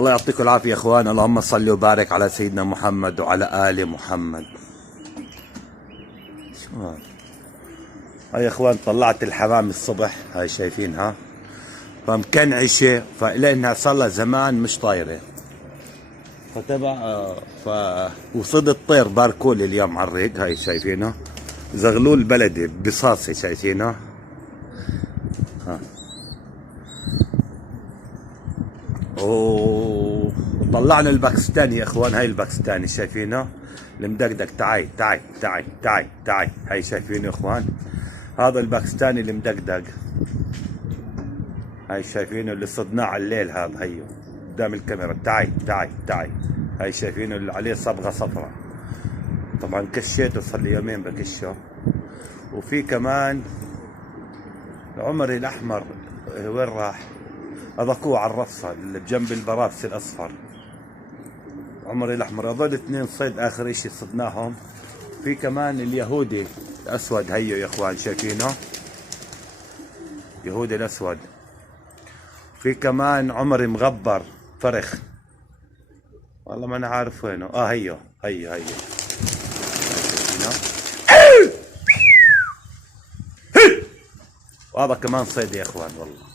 الله يعطيكم العافية يا اخوان. اللهم صل وبارك على سيدنا محمد وعلى آل محمد. هاي يا اخوان طلعت الحمام الصبح، هاي شايفينها، فمكنعشة، فلانها صار لها زمان مش طايرة، فتبع وصدت طير باركول اليوم على الريق. هاي شايفينها زغلول بلدي بصاصة، شايفينها. ها وطلعنا الباكستاني يا اخوان. هاي الباكستاني شايفينها المدقدق. تعاي تعاي تعاي تعاي تعاي. هاي شايفينه يا اخوان، هذا الباكستاني المدقدق. هاي شايفينه اللي صدناه على الليل، هذا هيو قدام الكاميرا. تعاي تعاي تعاي. هاي شايفينه اللي عليه صبغة صفراء، طبعا كشيته صار لي يومين بكشه. وفي كمان العمري الاحمر، وين راح؟ هذاكو على الرفصة اللي بجنب البرابس الاصفر، عمري الاحمر. هذول اثنين صيد اخر اشي صدناهم. في كمان اليهودي الاسود، هيو يا اخوان شايفينه، يهودي الاسود. في كمان عمري مغبر فرخ، والله ما انا عارف وينه. هيو هيو هيو شايفينه. وهذا كمان صيد يا اخوان والله.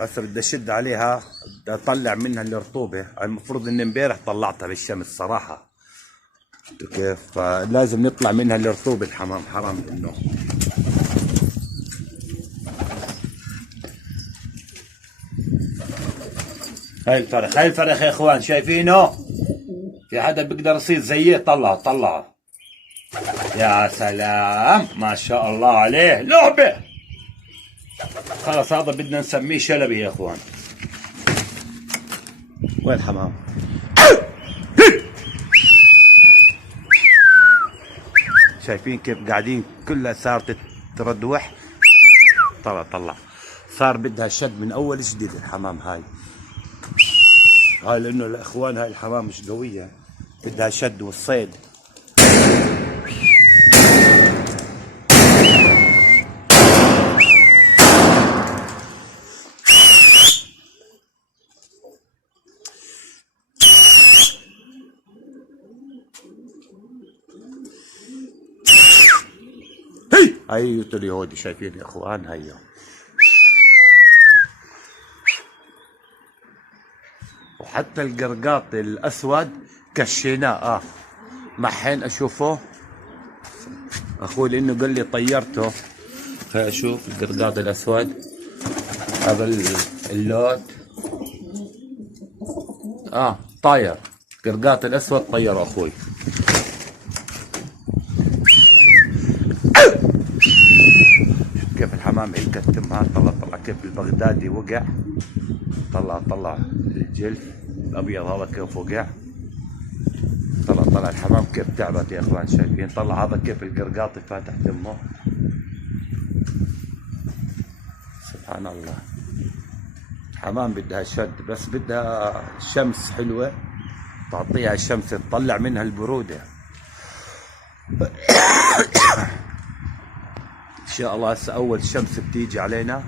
هسه بدي اشد عليها، بدي اطلع منها الرطوبه. المفروض اني امبارح طلعتها بالشمس صراحه، كيف؟ فلازم نطلع منها الرطوبه. الحمام حرام انه. هاي الفرخ، هاي الفرخ يا اخوان شايفينه؟ في حدا بيقدر يصير زيه؟ طلع طلع. يا سلام ما شاء الله عليه، لعبه. خلص هذا بدنا نسميه شلبي يا اخوان. وين الحمام؟ شايفين كيف قاعدين كلها صارت تردوح. طلع طلع، صار بدها شد من اول جديد الحمام. هاي لانه الاخوان هاي الحمام مش قويه، بدها شد والصيد. هي اليهودي شايفين يا اخوان. هيا وحتى القرقاط الاسود كشيناه. ما حين اشوفه اخوي لانه قال لي طيرته. خليني اشوف القرقاط الاسود، هذا اللوت. طاير. القرقاط الاسود طيره اخوي. كيف الحمام هيك كتمها. طلع طلع كيف البغدادي وقع. طلع طلع الجلد الابيض هذا كيف وقع. طلع طلع الحمام كيف تعبت يا اخوان شايفين. طلع هذا كيف القرقاطي فاتح دمه. سبحان الله. الحمام بدها شد، بس بدها شمس حلوه تعطيها الشمس تطلع منها البروده. ان شاء الله هسه اول شمس بتيجي علينا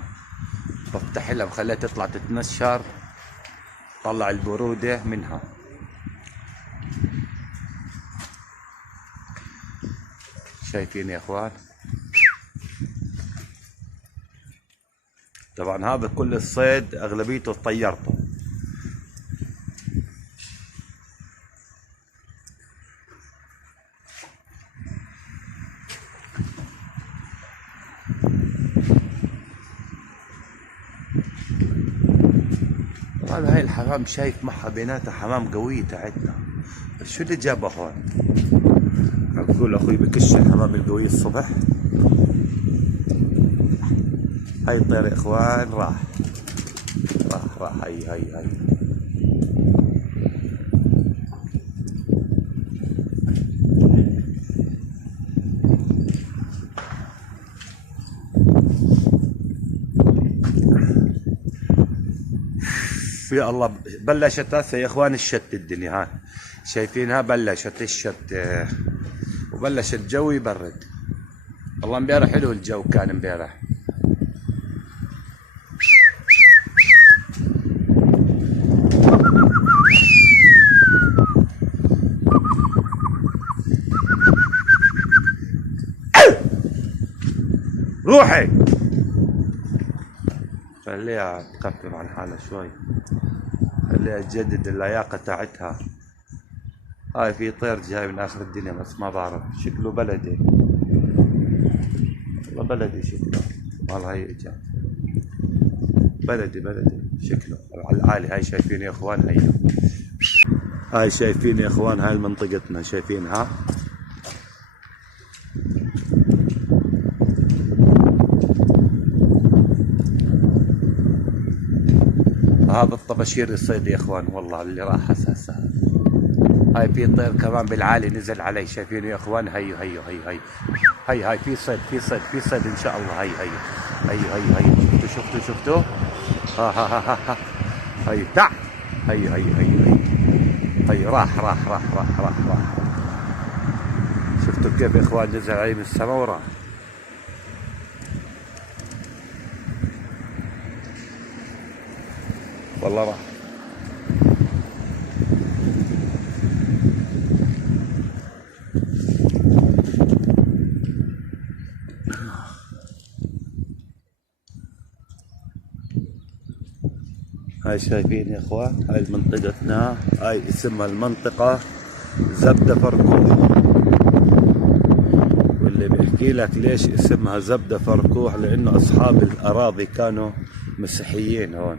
بفتح لها بخليها تطلع تتنشر، طلع البروده منها. شايفين يا اخوان؟ طبعا هذا كل الصيد اغلبيته طيرته. طبعا هاي الحمام شايف معها بيناتها حمام قوية تاعتنا، بس شو اللي جابها هون؟ اقول اخوي بكش الحمام القوي الصبح. هاي الطير يا اخوان راح. هاي يا الله. بلشت هسه يا اخوان الشت الدنيا. ها شايفينها بلشت الشت، وبلش الجو يبرد. والله امبارح حلو الجو كان امبارح. روحي. خليها تخفف عن حالها شوي، خليها تجدد اللياقة تاعتها. هاي في طير جاي من آخر الدنيا بس ما بعرف، شكله بلدي والله، بلدي شكله. والله هي اجا بلدي شكله على العالي. هاي شايفين يا اخوان، هاي شايفين يا اخوان، هاي منطقتنا شايفينها. هذا الطباشير الصيد يا اخوان، والله اللي راح هسه. هاي في طير كمان بالعالي نزل علي، شايفينه يا اخوان. هي في صيد ان شاء الله. هي شفتوا ها. هي تع هي راح. شفتوا كيف يا اخوان نزل علي من السماء وراح. والله راح. هاي شايفين يا اخوان، هاي منطقتنا، هاي اسمها المنطقة زبدة فركوح. واللي بيحكي لك ليش اسمها زبدة فركوح، لانه اصحاب الاراضي كانوا مسيحيين هون.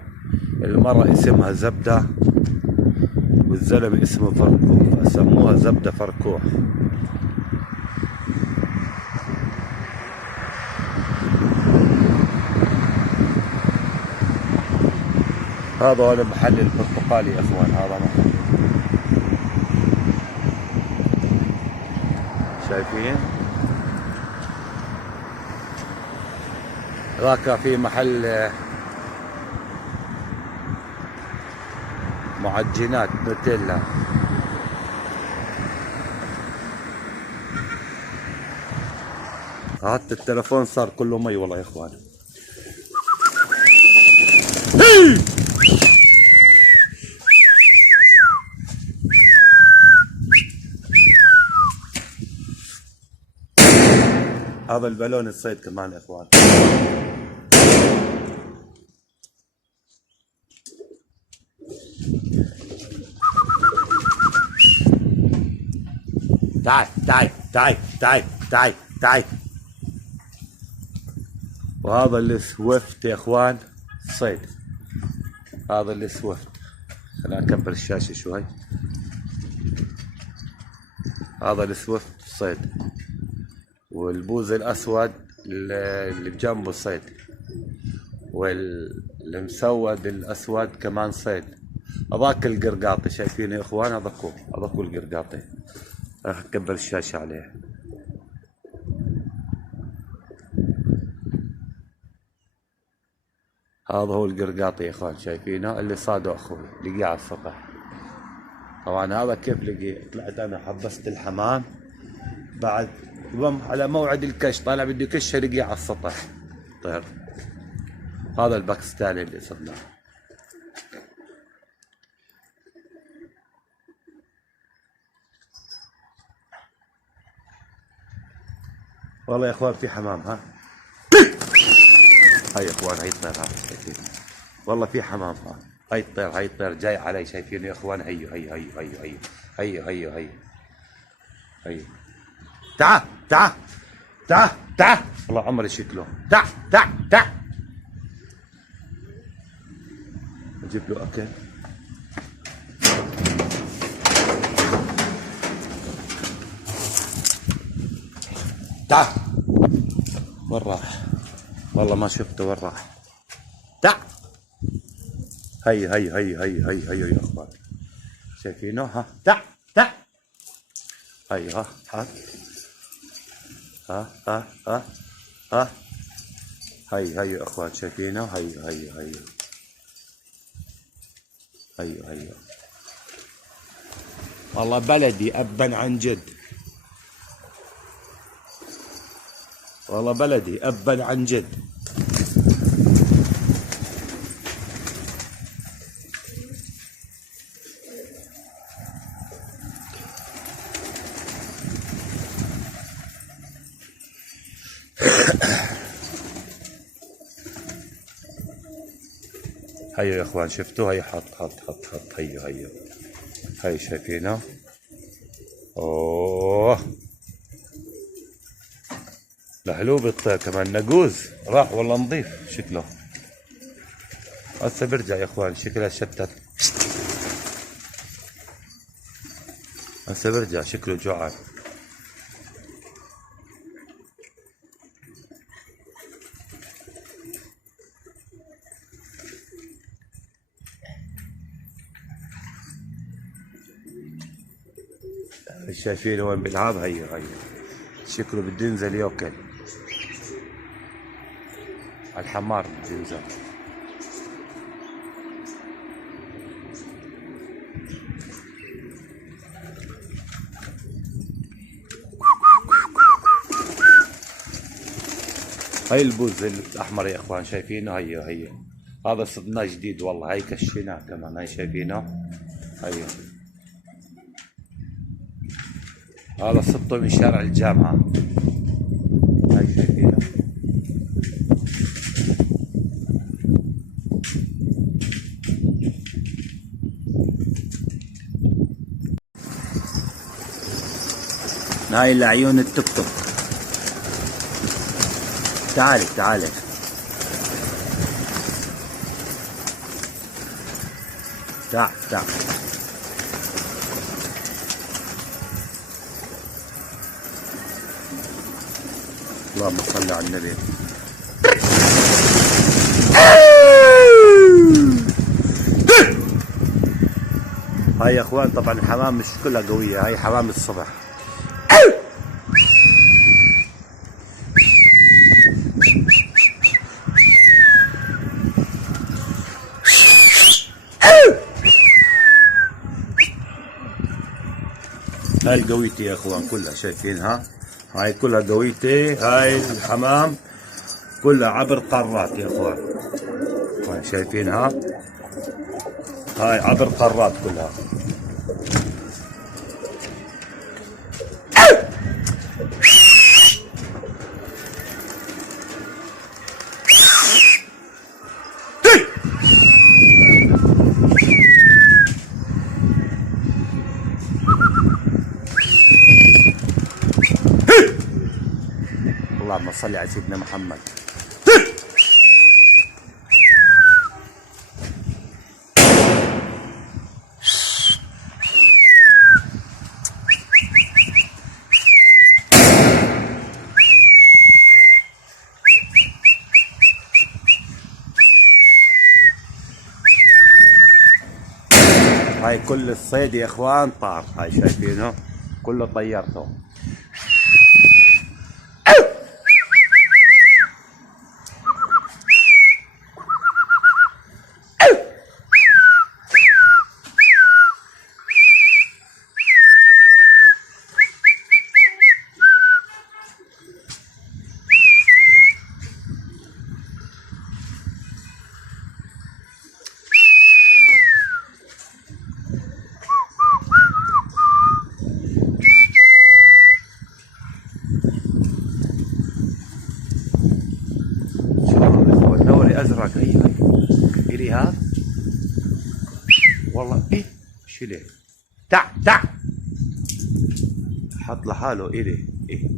المرأة اسمها زبدة والزلمة اسمه فركوح، فسموها زبدة فركوح. هذا هو محل البرتقالي يا اخوان، هذا محل، شايفين. ذاك في محل معجنات نوتيلا. حتى التلفون صار كله مي والله يا اخوان. هذا البالون الصيد كمان يا اخوان. تعال. وهذا السويفت يا اخوان صيد. هذا السويفت، خلينا نكبر الشاشة شوي. هذا السويفت صيد، والبوز الاسود اللي بجنبه صيد، والمسود الاسود كمان صيد. هذاك القرقاطي شايفينه يا اخوان، هذاكو القرقاطي. راح اكبر الشاشة عليه. هذا هو القرقاطي يا اخوان، شايفينه اللي صاده اخوي لقيه على السطح. طبعا هذا كيف لقيه، طلعت انا حبست الحمام بعد على موعد الكش، طالع بدي كشه لقيه على السطح طير. هذا الباكستاني اللي صدناه. والله يا اخوان في حمام. هاي يا اخوان، هاي الطير شايفين، والله في حمام. هاي الطير جاي علي، شايفينه يا اخوان. هي تعال والله عمري شكله. تعال اجيب له اكل. تعال. وين راح؟ والله ما شفته وين راح. تعال. هي يا اخوان، شايفينه. تعال. هي هي يا اخوان، شايفينه. هي والله بلدي ابا عن جد، والله بلدي ابا عن جد. هيو يا اخوان شفتوه؟ هي حط هيو هي شايفينه؟ اوه لحلوب الطير كمان، نقوز راح والله نظيف شكله. هسه برجع يا اخوان شكلها شتت. هسه برجع شكله جوعان. شايفين وين بيلعب؟ هيو شكله بده ينزل ياكل. على الحمار بده ينزل. هاي البوز الاحمر يا اخوان شايفينه؟ هي هذا صدناه جديد والله. هاي كشيناه كمان. هاي شايفينه؟ هي هذا صدته من شارع الجامعة. هاي شايفينه؟ هاي لعيون التوك توك. تعالي تعال. اللهم صل على النبي. هاي يا اخوان طبعا الحمام مش كلها قوية، هاي حمام الصبح. هاي القويتي يا اخوان كلها شايفينها؟ هاي كلها قويتي. هاي الحمام كلها عبر قارات يا اخوان. هاي شايفينها؟ هاي عبر قارات كلها. اللهم صل على سيدنا محمد. هاي كل الصيد يا اخوان طار. هاي شايفينه؟ كله طيرته. ازرق. هي الي هذا والله. ايه شيله. تع حط لحاله الي. ايه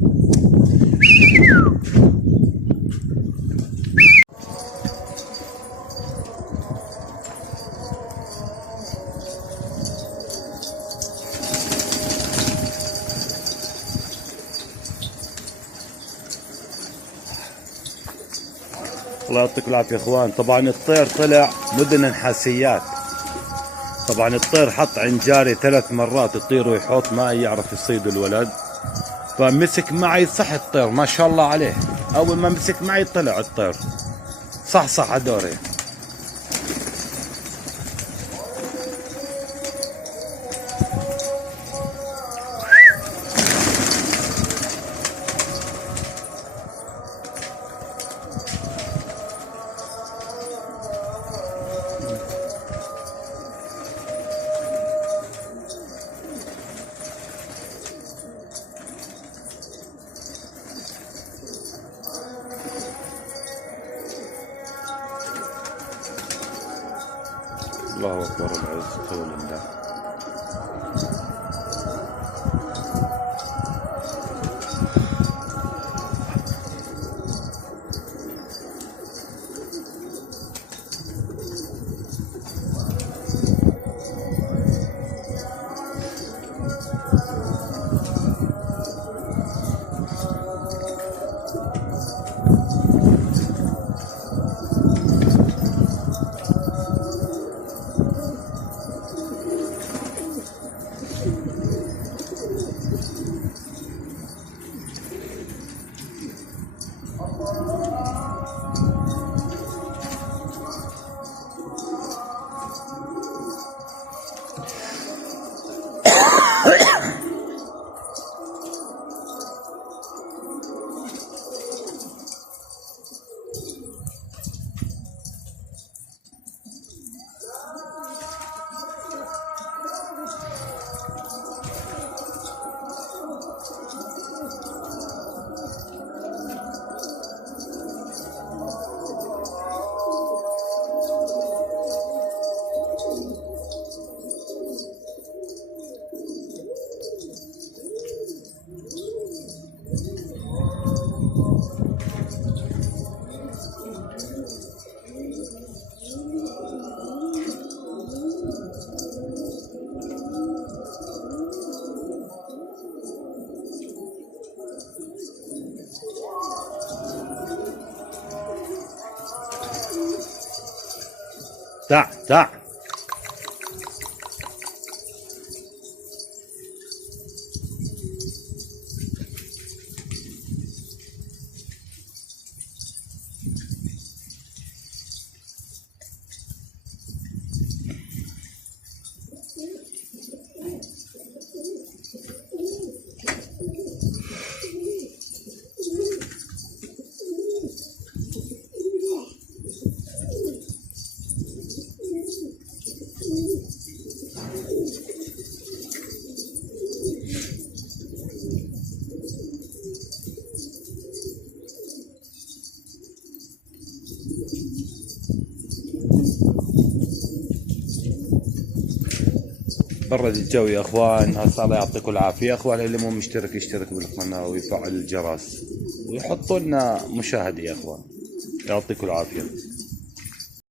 الله يعطيكم العافيه يا اخوان. طبعا الطير طلع مدن نحاسيات. طبعا الطير حط عند جاري 3 مرات يطير ويحط ما يعرف يصيد الولد، فمسك معي صح الطير ما شاء الله عليه. اول ما مسك معي طلع الطير صح دوري. الله أكبر العز لله. تعال تعال. برد الجو يا اخوان. هسه الله يعطيكم العافيه يا اخوان. اللي مو مشترك يشترك بالقناه ويفعل الجرس ويحطوا لنا مشاهده يا اخوان. يعطيكم العافيه.